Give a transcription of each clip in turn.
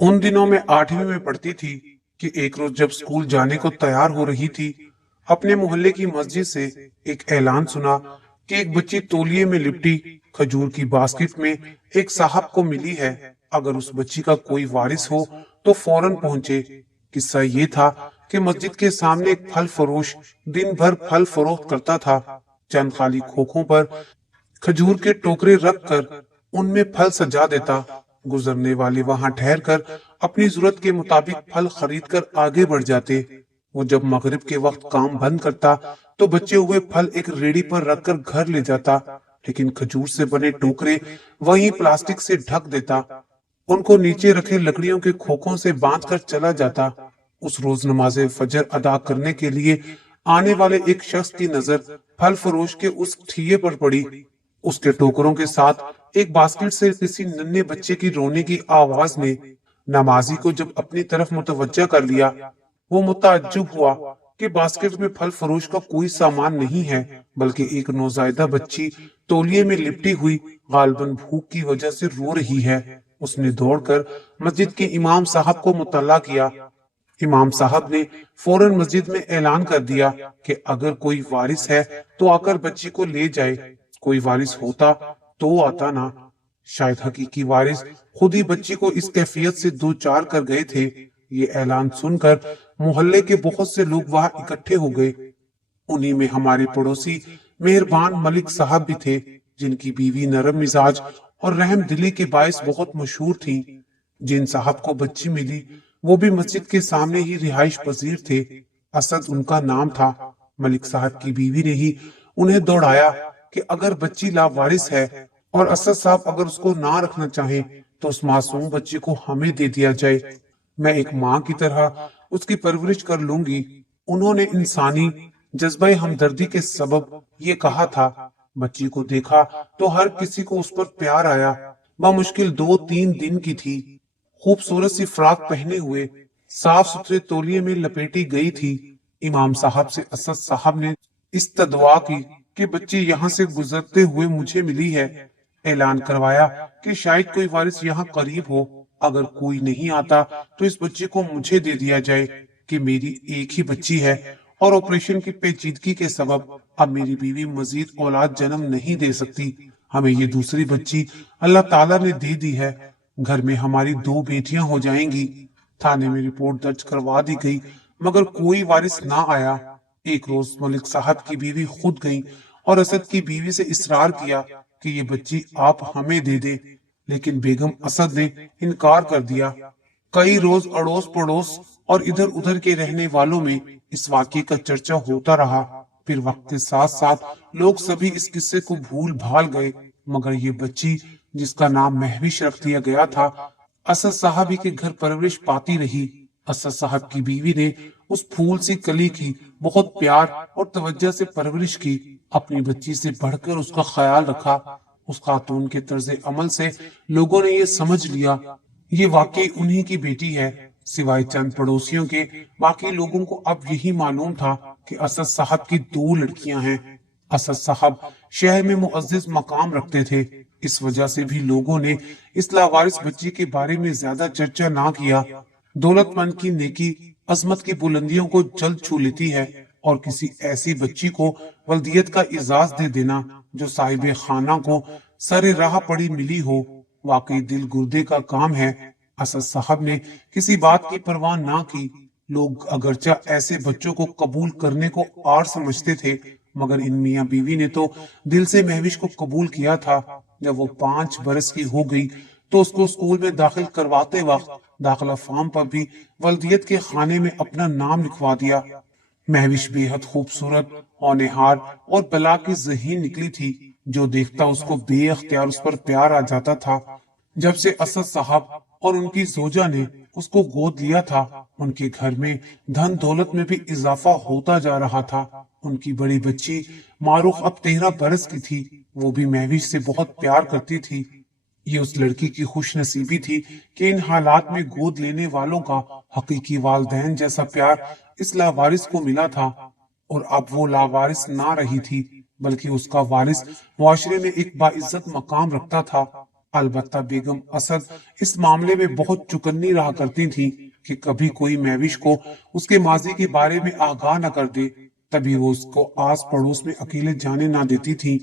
उन दिनों में 8वीं में पढ़ती थी कि एक रोज जब स्कूल जाने को तैयार हो रही थी, अपने मोहल्ले की मस्जिद से एक ऐलान सुना कि एक बच्ची तौलिए में लिपटी खजूर की बास्केट में एक साहब को मिली है। अगर उस बच्ची का कोई वारिस हो तो फौरन पहुंचे। किस्सा ये था कि मस्जिद के सामने एक फल फरोश दिन भर फल फरोख्त करता था। चंद खाली खोखों पर खजूर के टोकरे रख कर उनमें फल सजा देता। गुजरने वाले वहां ठहर कर अपनी जरूरत के मुताबिक फल खरीद कर आगे बढ़ जाते। वो जब मगरिब के वक्त काम बंद करता तो बचे हुए फल एक रेडी पर रखकर घर ले जाता, लेकिन खजूर से बने टोकरे वहीं प्लास्टिक से ढक देता। उनको नीचे रखे लकड़ियों के खोखों से बांध कर चला जाता। उस रोज नमाज़े फजर अदा करने के लिए आने वाले एक शख्स की नजर फल फरोश के उस ठिये पर पड़ी। उसके टोकरों के साथ एक बास्केट से किसी नन्हे बच्चे की रोने की आवाज ने नमाजी को जब अपनी तरफ मुतवज्जा कर लिया। वो मुताज्जुब हुआ कि बास्केट में फल फरोश का कोई सामान नहीं है, बल्कि एक नौजायदा बच्ची तौलिए में लिपटी हुई गालबन भूख की वजह से रो रही है। उसने दौड़कर मस्जिद के इमाम साहब को मुतल्ला किया। इमाम साहब ने फौरन मस्जिद में ऐलान कर दिया कि अगर कोई वारिस है तो आकर बच्ची को ले जाए। कोई वारिस होता तो आता ना। शायद हकीकी वारिस खुद ही बच्ची को इस कैफियत से दो चार कर गए थे। ये ऐलान सुनकर मोहल्ले के बहुत से लोग वहां इकट्ठे हो गए। उन्हीं में हमारे पड़ोसी मेहरबान मलिक साहब भी थे, जिनकी बीवी नरम मिजाज और रहम दिली के बायस बहुत मशहूर थी। जिन साहब को बच्ची मिली वो भी मस्जिद के सामने ही रिहाइश पजीर थे। असद उनका नाम था। मलिक साहब की बीवी ने ही उन्हें दौड़ाया कि अगर बच्ची लावारिस है और असद साहब अगर उसको ना रखना चाहें तो उस मासूम बच्ची को हमें दे दिया जाए। मैं एक माँ की तरह उसकी परवरिश कर लूंगी। उन्होंने इंसानी जज्बे हमदर्दी के सबब ये कहा था। बच्ची को देखा तो हर किसी को उस पर प्यार आया। वह मुश्किल 2-3 दिन की थी। खूबसूरत सी फ्राक पहने हुए साफ सुथरे तौलिए में लपेटी गई थी। इमाम साहब से असद साहब ने इस्तदवा की कि बच्ची यहाँ से गुजरते हुए मुझे मिली है। ऐलान करवाया कि शायद कोई वारिस यहाँ करीब हो। अगर कोई नहीं आता तो इस बच्ची को मुझे दे दिया जाए कि मेरी एक ही बच्ची है और ऑपरेशन की पेचीदगी के सबब अब मेरी बीवी मजीद औलाद जन्म नहीं दे सकती। हमें ये दूसरी बच्ची अल्लाह ताला ने दे दी है। घर में हमारी 2 बेटियां हो जाएंगी। थाने में रिपोर्ट दर्ज करवा दी गई, मगर कोई वारिस ना आया। एक रोज मलिक साहब की बीवी खुद गई और असद की बीवी से इसरार किया कि ये बच्ची आप हमें दे दे, लेकिन बेगम असद ने इनकार कर दिया। कई रोज अड़ोस पड़ोस और इधर उधर के रहने वालों में इस वाक़ये का चर्चा होता रहा। फिर वक्त के साथ साथ लोग सभी इस किस्से को भूल भाल गए, मगर ये बच्ची जिसका नाम महविश रख दिया गया था, असद साहब ही के घर परवरिश पाती रही। असद साहब की बीवी ने उस फूल सी कली की बहुत प्यार और तवज्जो से परवरिश की। अपनी बच्ची से बढ़कर उसका ख्याल रखा। उस खातून के तर्ज अमल से लोगों ने ये समझ लिया ये वाकई उन्हीं की बेटी है। सिवाय चंद पड़ोसियों के बाकी लोगों को अब यही मालूम था कि असद साहब की 2 लड़कियां हैं। असद साहब शहर में मुअज्जिज मकाम रखते थे। इस वजह से भी लोगों ने इस लावारिस बच्ची के बारे में ज्यादा चर्चा ना किया। दौलतमंद की नेकी अजमत की बुलंदियों को जल्द छू लेती है, और किसी ऐसी बच्ची को वल्दियत का इजाज दे देना जो साहिब खाना को सरे राह पड़ी मिली हो, वाकई दिल गुर्दे का काम है। असद साहब ने किसी बात की परवाह ना की। लोग अगरचा ऐसे बच्चों को कबूल करने को आर समझते थे, मगर इन मियाँ बीवी ने तो दिल से महविश को कबूल किया था। जब वो 5 बरस की हो गई तो उसको स्कूल में दाखिल करवाते वक्त दाखिला फॉर्म पर भी वल्दियत के खाने में अपना नाम लिखवा दिया। महविश बेहद खूबसूरत, होनहार और बला की ज़हीन निकली थी। जो देखता उसको बेअख्तियार उस पर प्यार आ जाता था। जब से असद साहब और उनकी जोजा ने उसको गोद लिया था, उनके घर में धन दौलत में भी इजाफा होता जा रहा था। उनकी बड़ी बच्ची मारूफ अब 13 बरस की थी। वो भी महविश से बहुत प्यार करती थी। ये उस लड़की की खुश नसीबी थी कि इन हालात में गोद लेने वालों का हकीकी वालदैन जैसा प्यार इस लावारिस को मिला था। और अब वो लावारिस ना रही थी, बल्कि उसका वारिस मुआशरे में एक बाइज्जत मकाम रखता था। अलबत्ता बेगम असद इस मामले में बहुत चुकन्नी रहा करती थी कि कभी कोई महविश को उसके माजी के बारे में आगाह न कर दे। तभी वो उसको आस पड़ोस में अकेले जाने ना देती थी।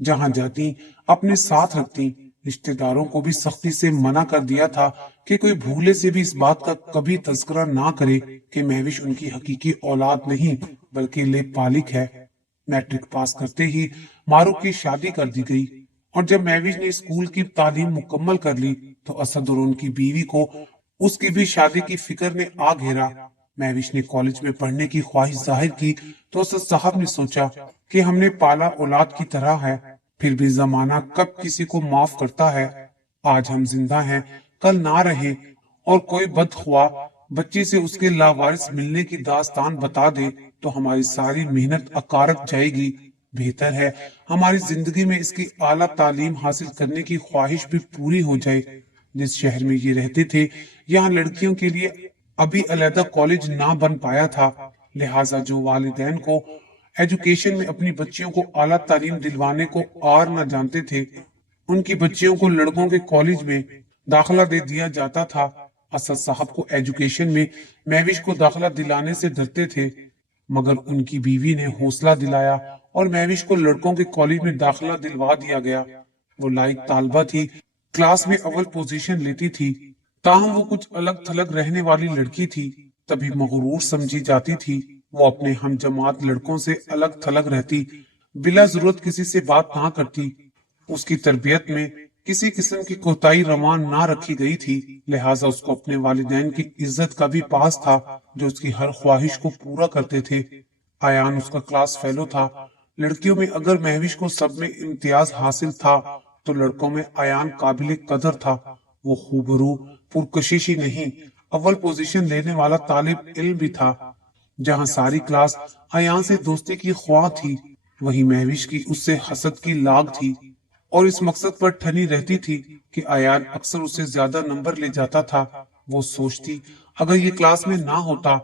जहां जाती अपने साथ रखती। रिश्तेदारों को भी सख्ती से मना कर दिया था कि कोई भूले से भी इस बात का कभी तज़किरा ना करे कि महविश उनकी हकीकी औलाद नहीं बल्कि लेप पालिक है। मैट्रिक पास करते ही मारूफ की शादी कर दी गई और जब महविश ने स्कूल की तालीम मुकम्मल कर ली तो असद और उनकी बीवी को उसकी भी शादी की फिक्र ने आ घेरा। महविश ने कॉलेज में पढ़ने की ख्वाहिश जाहिर की तो असद साहब ने सोचा कि हमने पाला औलाद की तरह है, फिर भी जमाना कब किसी को माफ करता है। आज हम जिंदा हैं, कल ना रहे और कोई बदखुआ बच्ची से उसके लावारिस मिलने की दास्तान बता दे तो हमारी सारी मेहनत अकारक जाएगी। बेहतर है हमारी जिंदगी में इसकी आला तालीम हासिल करने की ख्वाहिश भी पूरी हो जाए। जिस शहर में ये रहते थे यहाँ लड़कियों के लिए अभी अलहदा कॉलेज ना बन पाया था, लिहाजा जो वालिदैन को एजुकेशन में अपनी बच्चियों को आला तालीम दिलवाने को आर न जानते थे, उनकी बच्चियों को लड़कों के कॉलेज में दाखिला दे दिया जाता था। असद साहब को एजुकेशन में महविश को दाखिला दिलाने से डरते थे, मगर उनकी बीवी ने हौसला दिलाया और महविश को लड़कों के कॉलेज में दाखिला दिलवा दिया गया। वो लायक तालबा थी, क्लास में अव्वल पोजीशन लेती थी, ताहम वो कुछ अलग थलग रहने वाली लड़की थी, तभी मगरूर समझी जाती थी। वो अपने हम जमात लड़कों से अलग थलग रहती, बिला जरूरत किसी से बात ना करती। उसकी तरबियत में किसी किस्म की कोताही रवान ना रखी गई थी, लिहाजा उसको अपने वालिदैन की इज्जत का भी पास था जो उसकी हर ख्वाहिश को पूरा करते थे। आयान उसका क्लास फेलो था। लड़कियों में अगर महविश को सब में इम्तियाज हासिल था तो लड़कों में आयान काबिल कदर था। वो खूबरू पुरकशिश ही नहीं अव्वल पोजीशन लेने वाला तालिब इल्म भी था। जहां सारी क्लास आयान से दोस्ती की ख्वाह थी, वहीं महविश की उससे हसद की लाग थी और इस मकसद पर ठनी रहती थी कि आयान अक्सर उससे ज्यादा नंबर ले जाता था। वो सोचती अगर ये क्लास में ना होता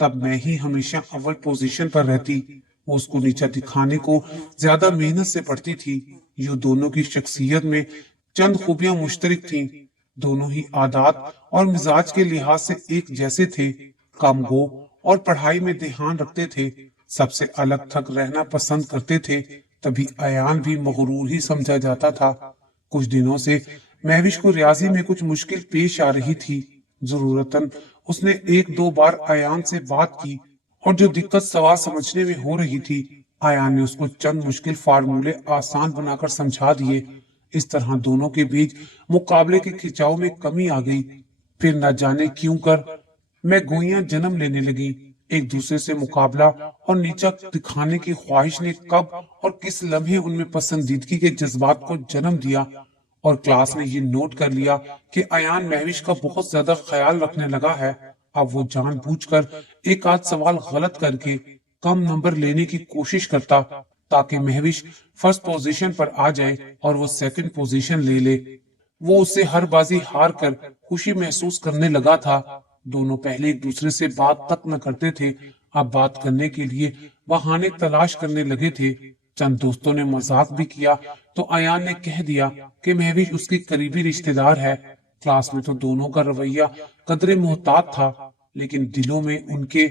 तब मैं ही हमेशा अव्वल पोजीशन पर रहती। वो उसको नीचा दिखाने को ज्यादा मेहनत से पढ़ती थी। यूं दोनों की शख्सियत में चंद खूबियां मुश्तरक थीं। दोनों ही आदात और मिजाज के लिहाज से एक जैसे थे, कम गो और पढ़ाई में ध्यान रखते थे, सबसे अलग थक रहना पसंद करते थे। तभी आयान भी मगरूर ही समझा जाता था। कुछ दिनों से महविश को रियाजी में कुछ मुश्किल पेश आ रही थी। जरूरतन उसने एक दो बार आयान से बात की और जो दिक्कत सवाल समझने में हो रही थी, आयान ने उसको चंद मुश्किल फार्मूले आसान बनाकर समझा दिए। इस तरह दोनों के बीच मुकाबले के खिंचाव में कमी आ गई। फिर न जाने क्यों कर मैं गोइयां जन्म लेने लगी। एक दूसरे से मुकाबला और नीचा दिखाने की ख्वाहिश ने कब और किस लम्हे उनमें पसंदीदगी के जज्बात को जन्म दिया और क्लास ने ये नोट कर लिया कि आयान महविश का बहुत ज्यादा ख्याल रखने लगा है। अब वो जानबूझकर एक आध सवाल गलत करके कम नंबर लेने की कोशिश करता ताकि महविश फर्स्ट पोजीशन पर आ जाए और वो सेकंड पोजीशन ले ले। वो उससे हर बाजी हार कर खुशी महसूस करने लगा था। दोनों पहले एक दूसरे से बात तक न करते थे, अब बात करने के लिए बहाने तलाश करने लगे थे। चंद दोस्तों ने मजाक भी किया तो आयान ने कह दिया कि महविश उसकी करीबी रिश्तेदार है। क्लास में तो दोनों का रवैया कदरे मोहतात था, लेकिन दिलों में उनके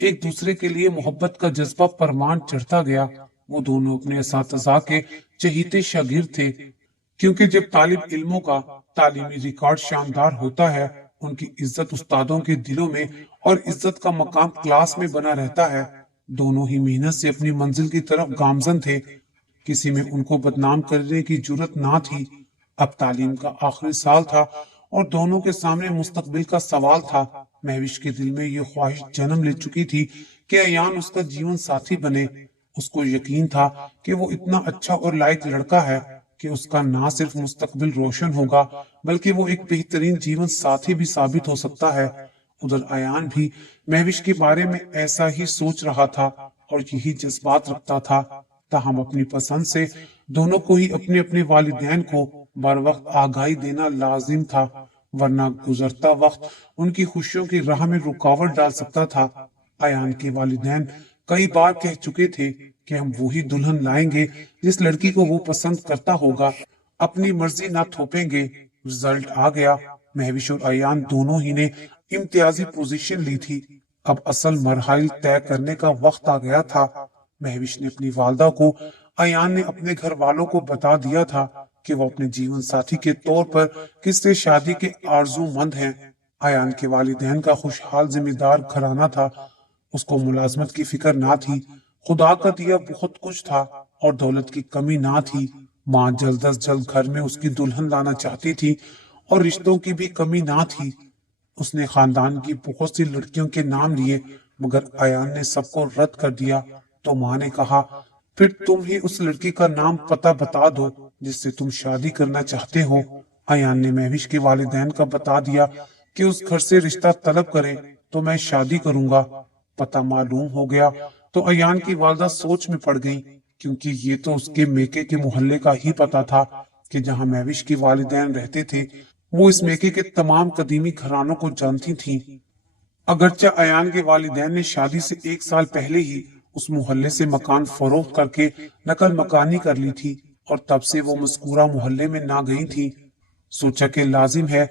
एक दूसरे के लिए मोहब्बत का जज्बा परवान चढ़ता गया। वो दोनों अपने असातिज़ा के चहीते शागिर्द थे, क्योंकि जब तालिब इल्मों का तालीमी रिकॉर्ड शानदार होता है, उनकी इज्जत उस्तादों के दिलों में और इज्जत का मकाम क्लास में बना रहता है। दोनों ही मेहनत से अपनी मंजिल की तरफ गामजन थे, किसी में उनको बदनाम करने की जुर्रत ना थी। अब तालीम का आखिरी साल था और दोनों के सामने मुस्तकबिल का सवाल था। महविश के दिल में ये ख्वाहिश जन्म ले चुकी थी कि अयान उसका जीवन साथी बने। उसको यकीन था कि वो इतना अच्छा और लायक लड़का है कि उसका ना सिर्फ मुस्तकबिल रोशन होगा बल्कि वो एक बेहतरीन जीवन साथी भी साबित हो सकता है। उधर अयान भी महविश के बारे में ऐसा ही सोच रहा था और यही जज्बात रखता था। ताहम अपनी पसंद से दोनों को ही अपने अपने वालिदैन को बर वक्त आगाही देना लाजिम था, वरना गुजरता वक्त उनकी खुशियों की राह में रुकावट डाल सकता था। अयान के वालिदैन कई बार कह चुके थे कि हम वही दुल्हन लाएंगे जिस लड़की को वो पसंद करता होगा اپنی مرضی نہ تھوپیں گے۔ رزلٹ آ گیا۔ مہوش اور ایان دونوں ہی نے امتیازی پوزیشن لی تھی۔ اب اصل مراحل طے کرنے کا وقت آ گیا تھا۔ مہوش نے اپنی والدہ کو، ایان نے اپنے گھر والوں کو بتا دیا تھا کہ وہ اپنے جیون ساتھی کے طور پر کس سے شادی کے آرزو مند ہیں۔ ایان کے والدین کا خوشحال ذمہ دار گھرانہ تھا۔ اس کو ملازمت کی فکر نہ تھی۔ خدا کا دیا بہت کچھ تھا اور دولت کی کمی نہ تھی۔ ماں جلد از جلد گھر میں اس کی دلہن لانا چاہتی تھی اور رشتوں کی بھی کمی نہ تھی۔ اس نے خاندان کی بہت سی لڑکیوں کے نام لیے، مگر ایان نے سب کو رد کر دیا۔ تو ماں نے کہا، پھر تم ہی اس لڑکی کا نام پتہ بتا دو جس سے تم شادی کرنا چاہتے ہو۔ ایان نے مہوش کے والدین کا بتا دیا کہ اس گھر سے رشتہ طلب کرے تو میں شادی کروں گا۔ پتہ معلوم ہو گیا تو ایان کی والدہ سوچ میں پڑ گئی، کیونکہ یہ تو اس کے میکے کے محلے کا ہی پتہ تھا کہ جہاں مہوش کے والدین رہتے تھے۔ وہ اس میکے کے تمام قدیمی گھرانوں کو جانتی تھیں۔ اگرچہ ایان کے والدین نے شادی سے 1 سال پہلے ہی اس محلے سے مکان فروخت کر کے نقل مکانی کر لی تھی اور تب سے وہ مذکورہ محلے میں نہ گئی تھی۔ سوچا کہ لازم ہے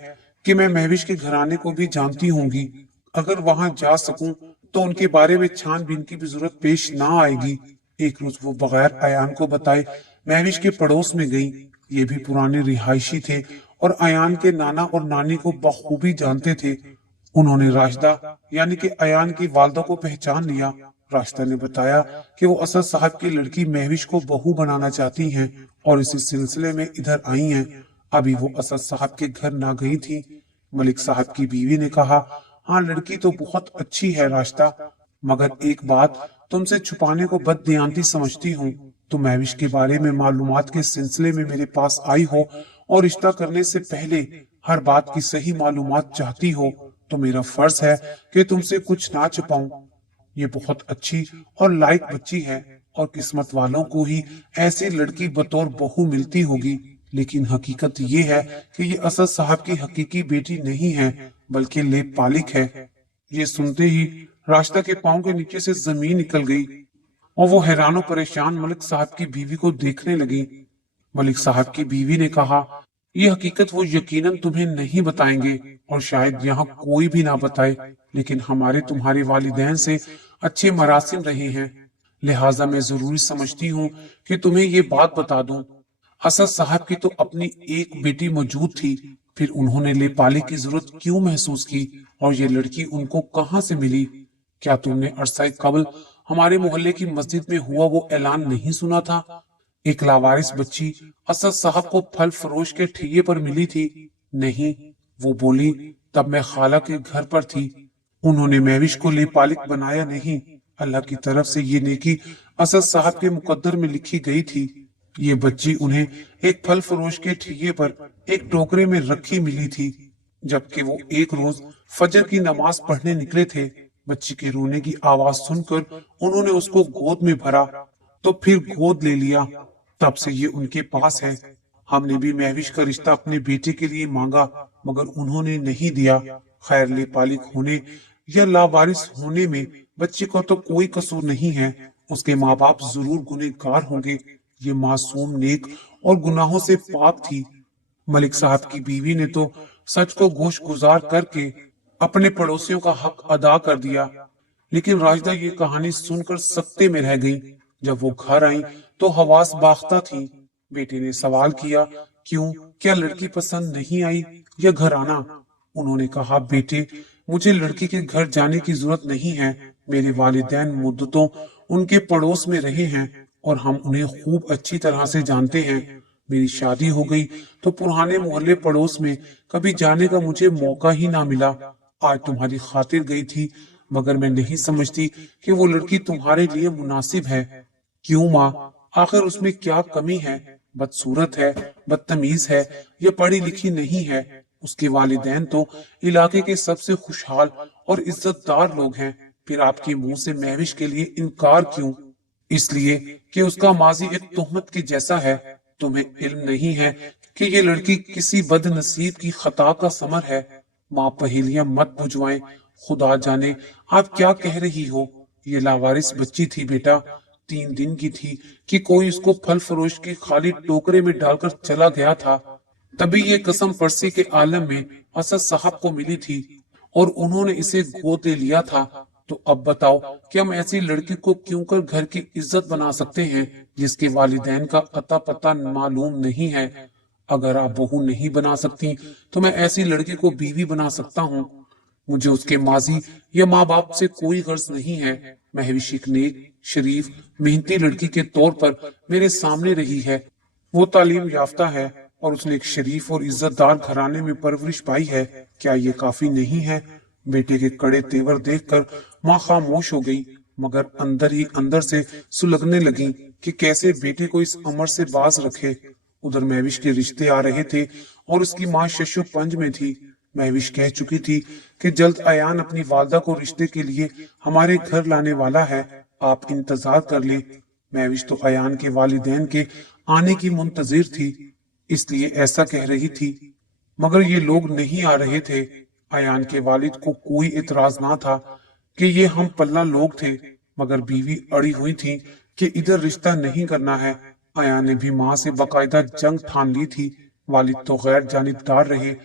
کہ میں مہوش کے گھرانے کو بھی جانتی ہوں گی۔ اگر وہاں جا سکوں تو ان کے بارے میں چھان بین کی بھی ضرورت پیش نہ آئے گی۔ ایک روز وہ بغیر ایان کو بتائے مہوش کے پڑوس میں گئی۔ یہ بھی پرانے رہائشی تھے اور ایان کے نانا اور نانی کو بخوبی جانتے تھے۔ انہوں نے راشدہ یعنی کہ ایان کی والدہ کو پہچان لیا۔ راشدہ نے بتایا کہ وہ اسد صاحب کی لڑکی مہوش کو بہو بنانا چاہتی ہیں اور اسی سلسلے میں ادھر آئی ہیں۔ ابھی وہ اسد صاحب کے گھر نہ گئی تھی۔ ملک صاحب کی بیوی نے کہا، ہاں لڑکی تو بہت اچھی ہے راشدہ، مگر ایک بات تم سے چھپانے کو بددیانتی سمجھتی ہوں۔ تم مہوش کے بارے میں معلومات کے سلسلے میں میرے پاس آئی ہو اور رشتہ کرنے سے پہلے ہر بات کی صحیح معلومات چاہتی ہو، تو میرا فرض ہے کہ تم سے کچھ نہ چھپاؤں۔ یہ بہت اچھی اور لائق بچی ہے اور قسمت والوں کو ہی ایسی لڑکی بطور بہو ملتی ہوگی، لیکن حقیقت یہ ہے کہ یہ اسد صاحب کی حقیقی بیٹی نہیں ہے بلکہ لیپ پالک ہے۔ یہ سنتے ہی راشدہ کے پاؤں کے نیچے سے زمین نکل گئی اور وہ حیران و پریشان ملک صاحب کی بیوی کو دیکھنے لگی۔ ملک صاحب کی بیوی نے کہا، یہ حقیقت وہ یقیناً تمہیں نہیں بتائیں گے اور شاید یہاں کوئی بھی نہ بتائے، لیکن ہمارے تمہارے والدین سے اچھے مراسم رہے ہیں، لہٰذا میں ضروری سمجھتی ہوں کہ تمہیں یہ بات بتا دوں۔ اسد صاحب کی تو اپنی ایک بیٹی موجود تھی، پھر انہوں نے لے پالے کی ضرورت کیوں محسوس کی اور یہ لڑکی ان کو کہاں سے ملی؟ کیا تم نے عرصہ قبل ہمارے محلے کی مسجد میں ہوا وہ اعلان نہیں سنا تھا؟ ایک لاوارث بچی اسد صاحب کو پھل فروش کے ٹھیے پر ملی تھی۔ نہیں، وہ بولی، تب میں خالہ کے گھر پر تھی۔ انہوں نے مہوش کو لے پالک بنایا نہیں، اللہ کی طرف سے یہ نیکی اسد صاحب کے مقدر میں لکھی گئی تھی۔ یہ بچی انہیں ایک پھل فروش کے ٹھیے پر ایک ٹوکرے میں رکھی ملی تھی۔ جبکہ وہ ایک روز فجر کی نماز پڑھنے نکلے تھے، بچی کے رونے کی آواز سن کر انہوں نے اس کو گود میں بھرا تو پھر گود لے لیا۔ تب سے یہ ان کے پاس ہے۔ ہم نے بھی مہوش کا رشتہ اپنے بیٹے کے لیے مانگا مگر انہوں نے نہیں دیا۔ خیر، لے پالک ہونے یا لاوارث ہونے میں بچے کو تو کوئی قصور نہیں ہے، اس کے ماں باپ ضرور گنہگار ہوں گے۔ یہ معصوم نیک اور گناہوں سے پاک تھی۔ ملک صاحب کی بیوی نے تو سچ کو گوش گزار کر کے اپنے پڑوسیوں کا حق ادا کر دیا، لیکن راشدہ یہ کہانی سن کر سکتے میں رہ گئی۔ جب وہ گھر آئیں تو حواس باختہ تھی۔ بیٹے نے سوال کیا، کیوں، کیا لڑکی پسند نہیں آئی یا گھرانہ؟ انہوں نے کہا، بیٹے، مجھے لڑکی کے گھر جانے کی ضرورت نہیں ہے۔ میرے والدین مدتوں ان کے پڑوس میں رہے ہیں اور ہم انہیں خوب اچھی طرح سے جانتے ہیں۔ میری شادی ہو گئی تو پرانے محلے پڑوس میں کبھی جانے کا مجھے موقع ہی نہ ملا۔ آج تمہاری خاطر گئی تھی، مگر میں نہیں سمجھتی کہ وہ لڑکی تمہارے لیے مناسب ہے۔ کیوں ماں؟ آخر اس میں کیا کمی ہے؟ بدصورت ہے، بدتمیز ہے یا پڑھی لکھی نہیں ہے؟ اس کے والدین تو علاقے کے سب سے خوشحال اور عزت دار لوگ ہیں، پھر آپ کے منہ سے مہوش کے لیے انکار کیوں؟ اس لیے کہ اس کا ماضی ایک تہمت کے جیسا ہے۔ تمہیں علم نہیں ہے کہ یہ لڑکی کسی بد نصیب کی خطا کا ثمر ہے۔ ماں، پہیلیاں مت بجھوائیں، خدا جانے آپ کیا کہہ رہی ہو۔ یہ لاوارث بچی تھی بیٹا، 3 दिन की थी कि कोई इसको फल फरोश की खाली टोकरे में डालकर चला गया था। तभी ये कसम फर्सी के आलम में असद साहब को मिली थी और उन्होंने इसे गोद ले लिया था। तो अब बताओ कि हम ऐसी लड़की को क्यों कर घर की इज्जत बना सकते हैं जिसके वालिदैन का अता पता मालूम नहीं है। अगर आप बहू नहीं बना सकती तो मैं ऐसी लड़की को बीवी बना सकता हूँ। मुझे उसके माजी या माँ बाप से कोई गर्ज नहीं है। महविश एक नेक, शरीफ, मेहनती लड़की के तौर पर मेरे सामने रही है। वो तालीम याफ्ता है और उसने एक शरीफ और इज्जतदार घराने में परवरिश पाई है। क्या ये काफी नहीं है? बेटे के कड़े तेवर देखकर माँ खामोश हो गई, मगर अंदर ही अंदर से सुलगने लगी कि कैसे बेटे को इस अमर से बाज रखे। उधर महविश के रिश्ते आ रहे थे और उसकी माँ शशु पंज में थी। महविश कह चुकी थी कि जल्द अयान अपनी वालदा को रिश्ते के लिए हमारे घर लाने वाला है, आप इंतजार कर ले। महविश तो अयान के वालिदैन के आने की मुंतजिर थी, इसलिए ऐसा कह रही थी, मगर ये लोग नहीं आ रहे थे। अयान के वालिद को कोई इतराज ना था कि ये हम पल्ला लोग थे, मगर बीवी अड़ी हुई थी कि इधर रिश्ता नहीं करना है। अयान ने भी माँ से बाकायदा जंग ठान ली थी। वालिद तो गैर जानिबदार रहे।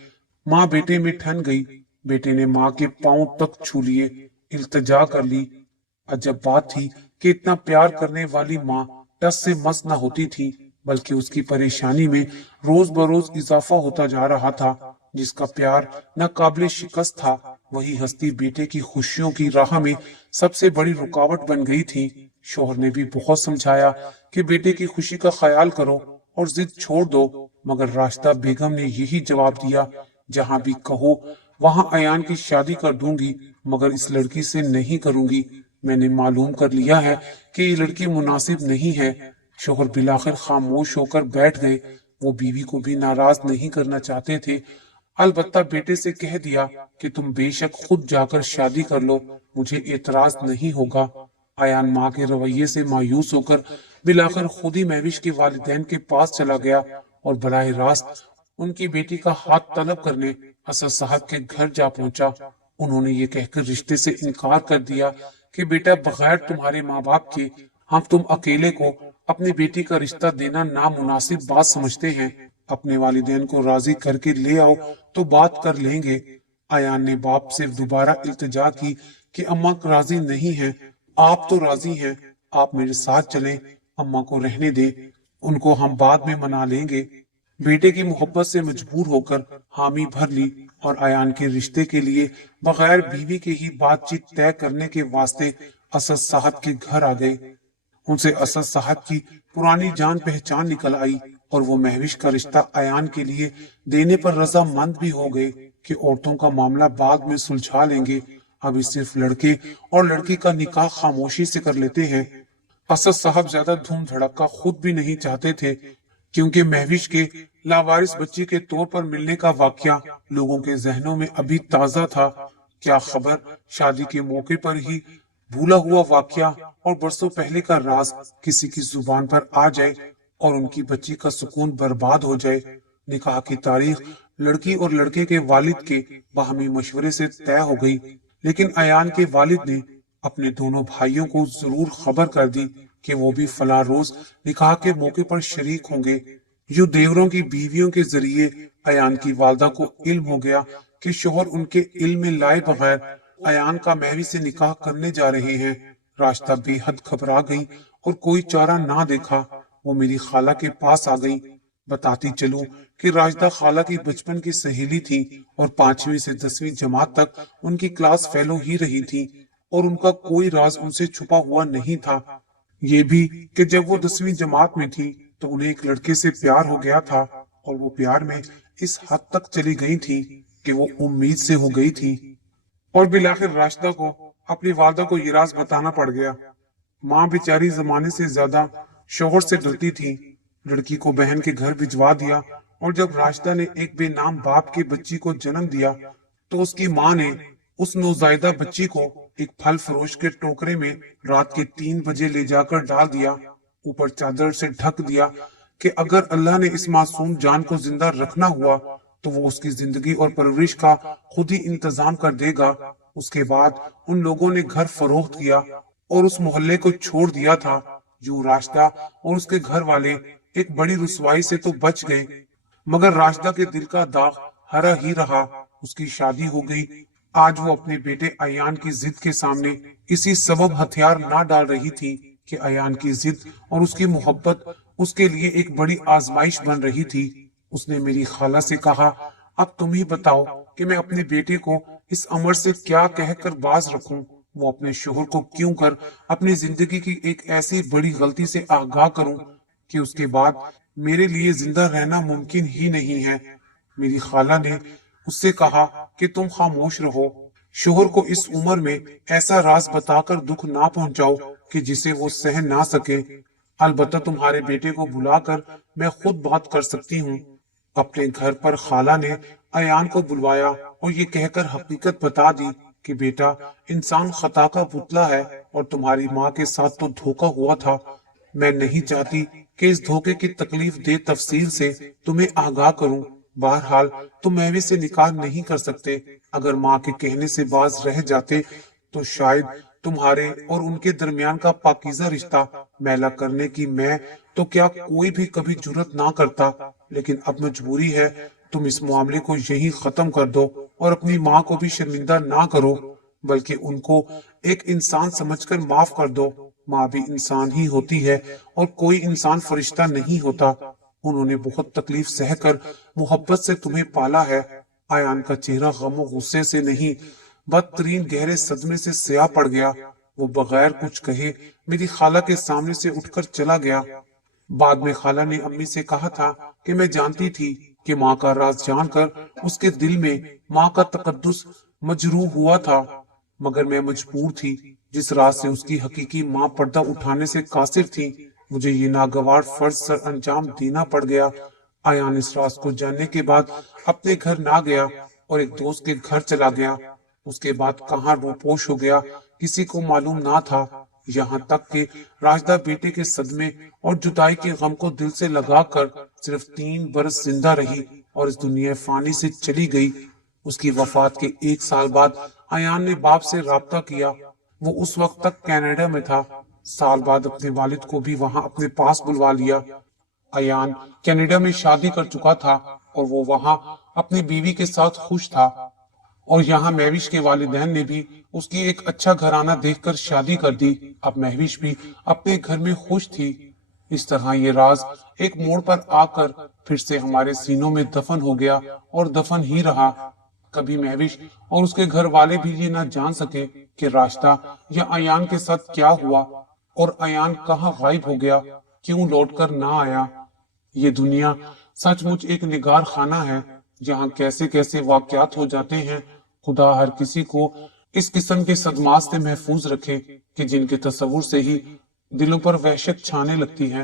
माँ बेटे में ठन गई। बेटे ने माँ के पांव तक छू लिए, इल्तिजा कर ली। अजब बात थी कि इतना प्यार करने वाली माँ टस से मस न होती थी, बल्कि उसकी परेशानी में रोज बरोज इजाफा होता जा रहा था। जिसका प्यार न काबिल शिकस्त था, वही हस्ती बेटे की खुशियों की राह में सबसे बड़ी रुकावट बन गई थी। शोहर ने भी बहुत समझाया कि बेटे की खुशी का ख्याल करो और जिद छोड़ दो, मगर राशिदा बेगम ने यही जवाब दिया, जहां भी कहो वहां अयान की शादी कर दूंगी, मगर इस लड़की से नहीं करूंगी। मैंने मालूम कर लिया है कि ये लड़की मुनासिब नहीं है। शोहर बिलाखिर खामोश होकर बैठ गए। वो बीवी को भी नाराज नहीं करना चाहते थे। अलबत्ता बेटे से कह दिया कि तुम बेशक खुद जाकर शादी कर लो, मुझे एतराज नहीं होगा। अयान माँ के रवैये से मायूस होकर बिलाखिर खुद ही महविश के वालिदैन के पास चला गया और बराह रास्त उनकी बेटी का हाथ तलब करने असद साहब के घर जा पहुंचा। उन्होंने ये कहकर रिश्ते से इनकार कर दिया कि बेटा, बगैर तुम्हारे माँ बाप के हम तुम अकेले को अपनी बेटी का रिश्ता देना नामुनासिब बात समझते हैं। अपने वालिदैन को राजी करके ले आओ तो बात कर लेंगे। अयान ने बाप से दोबारा इल्तिजा की कि अम्मा राजी नहीं है। आप तो राजी हैं, आप मेरे साथ चलें, अम्मा को रहने दें, उनको हम बाद में मना लेंगे। बेटे की मोहब्बत से मजबूर होकर हामी भर ली और अयान के रिश्ते के लिए बगैर बीवी के ही बातचीत तय करने के वास्ते असद साहब के घर आ गए। उनसे असद साहब की पुरानी जान पहचान निकल आई और वो महविश का रिश्ता अयान के लिए देने पर रजामंद भी हो गए कि औरतों का मामला बाद में सुलझा लेंगे, अभी सिर्फ लड़के और लड़की का निकाह खामोशी से कर लेते हैं। असद साहब ज्यादा धूम धड़का खुद भी नहीं चाहते थे, क्योंकि महविश के लावारिस बच्ची के तौर पर मिलने का वाकया लोगों के जहनों में अभी ताजा था। क्या खबर शादी के मौके पर ही भूला हुआ वाकया और बरसों पहले का राज किसी की जुबान पर आ जाए और उनकी बच्ची का सुकून बर्बाद हो जाए। निकाह की तारीख लड़की और लड़के के वालिद के बाहमी मशवरे से तय हो गई, लेकिन अयान के वालिद ने अपने दोनों भाइयों को जरूर खबर कर दी कि वो भी फला रोज निकाह के मौके पर शरीक होंगे। यूं देवरों की बीवियों के जरिए अयान की वालदा को इल्म हो गया कि शोहर उनके इल्म में लाए बगैर अयान का महवी से निकाह करने जा रहे हैं। राशिदा बेहद घबरा गई और कोई चारा ना देखा। वो मेरी खाला के पास आ गई। बताती चलूं कि राशिदा खाला की बचपन की सहेली थी और 5वीं से 10वीं जमात तक उनकी क्लास फेलो ही रही थी और उनका कोई राज उनसे छुपा हुआ नहीं था। ये भी कि जब वो 10वीं जमात में थी तो उन्हें एक लड़के से प्यार हो गया था और वो प्यार में इस हद तक चली गई थी कि वो उम्मीद से हो गई थी। और बिलाखिर राशिदा को अपनी वालदा को ये राज बताना पड़ गया। माँ बेचारी जमाने से ज्यादा शोहर से डरती थी। लड़की को बहन के घर भिजवा दिया और जब राशिदा ने एक बेनाम बाप की बच्ची को जन्म दिया तो उसकी माँ ने उस नौजायदा बच्ची को एक फल फरोश के टोकरे में रात के 3 बजे ले जाकर डाल दिया, ऊपर चादर से ढक दिया कि अगर अल्लाह ने इस मासूम जान को जिंदा रखना हुआ तो वो उसकी जिंदगी और परवरिश का खुद ही इंतजाम कर देगा। उसके बाद उन लोगों ने घर फरोख्त किया और उस मोहल्ले को छोड़ दिया था। यूं राशिदा और उसके घर वाले एक बड़ी रुसवाई से तो बच गए, मगर राशिदा के दिल का दाग हरा ही रहा। उसकी शादी हो गई। आज वो अपने बेटे अयान की जिद के सामने इसी सबब हथियार ना डाल रही थी कि अयान की जिद और उसकी मोहब्बत उसके लिए एक बड़ी आजमाइश बन रही थी। उसने मेरी खाला से कहा, अब तुम ही बताओ कि मैं अपने बेटे को इस अमर से क्या कहकर बाज रखूं। वो अपने शोहर को क्यों कर अपनी जिंदगी की एक ऐसी बड़ी गलती से आगाह करूं कि उसके बाद मेरे लिए जिंदा रहना मुमकिन ही नहीं है। मेरी खाला ने उससे कहा कि तुम खामोश रहो, शोहर को इस उम्र में ऐसा राज बताकर दुख ना पहुंचाओ कि जिसे वो सह ना सके। अलबत्ता तुम्हारे बेटे को बुलाकर मैं खुद बात कर सकती हूँ। अपने घर पर खाला ने अयान को बुलवाया और ये कहकर हकीकत बता दी कि बेटा, इंसान खता का पुतला है और तुम्हारी माँ के साथ तो धोखा हुआ था। मैं नहीं चाहती कि इस धोखे की तकलीफ दे तफसील से तुम्हें आगाह करूं। बहरहाल तुम महवी से निकाह नहीं कर सकते। अगर माँ के कहने से बाज रह जाते तो शायद तुम्हारे और उनके दरमियान का पाकीज़ा रिश्ता मैला करने की मैं तो क्या कोई भी कभी जुर्रत ना करता। लेकिन अब मजबूरी है, तुम इस मामले को यही खत्म कर दो और अपनी माँ को भी शर्मिंदा ना करो, बल्कि उनको एक इंसान समझकर माफ कर दो। माँ भी इंसान ही होती है और कोई इंसान फरिश्ता नहीं होता। उन्होंने बहुत तकलीफ सहकर मोहब्बत से तुम्हें पाला है। आयान का चेहरा गम और गुस्से से नहीं, बदतरीन गहरे सदमे से स्याह पड़ गया। वो बगैर कुछ कहे मेरी खाला के सामने से उठकर चला गया। बाद में खाला ने अम्मी से कहा था कि मैं जानती थी कि माँ का राज जानकर उसके दिल में माँ का तकद्दुस मजरूह हुआ था, मगर मैं मजबूर थी। जिस राज से उसकी हकीकी माँ पर्दा उठाने से कासिर थी, मुझे ये नागवार फर्ज सर अंजाम देना पड़ गया। आयान इस राज को जानने के बाद अपने घर ना गया और एक दोस्त के घर चला गया। उसके बाद कहाँ रूपोश हो गया किसी को मालूम ना था। यहाँ तक कि राजदा बेटे के सदमे और जुदाई के गम को दिल से लगाकर सिर्फ 3 बरस जिंदा रही और इस दुनिया फानी से चली गई। उसकी वफात के 1 साल बाद अयान ने बाप से राब्ता किया। वो उस वक्त तक कनाडा में था। साल बाद अपने वालिद को भी वहां अपने पास बुलवा लिया। अयान कनाडा में शादी कर चुका था और वो वहां अपनी बीवी के साथ खुश था। और यहाँ महविश के वालिदैन ने भी उसकी एक अच्छा घराना देखकर शादी कर दी। अब महविश भी अपने घर में खुश थी। इस तरह ये राज एक मोड़ पर आकर फिर से हमारे सीनों में दफन हो गया और दफन ही रहा। कभी महविश और उसके घर वाले भी ये ना जान सके कि राशिदा या अयान के साथ क्या हुआ और अयान कहाँ गायब हो गया, क्यों लौटकर ना आया। ये दुनिया सचमुच एक निगार खाना है जहाँ कैसे कैसे वाकयात हो जाते हैं। खुदा हर किसी को इस किस्म के सदमात से महफूज रखे कि जिनके तस्वुर से ही दिलों पर वहशत छाने लगती है।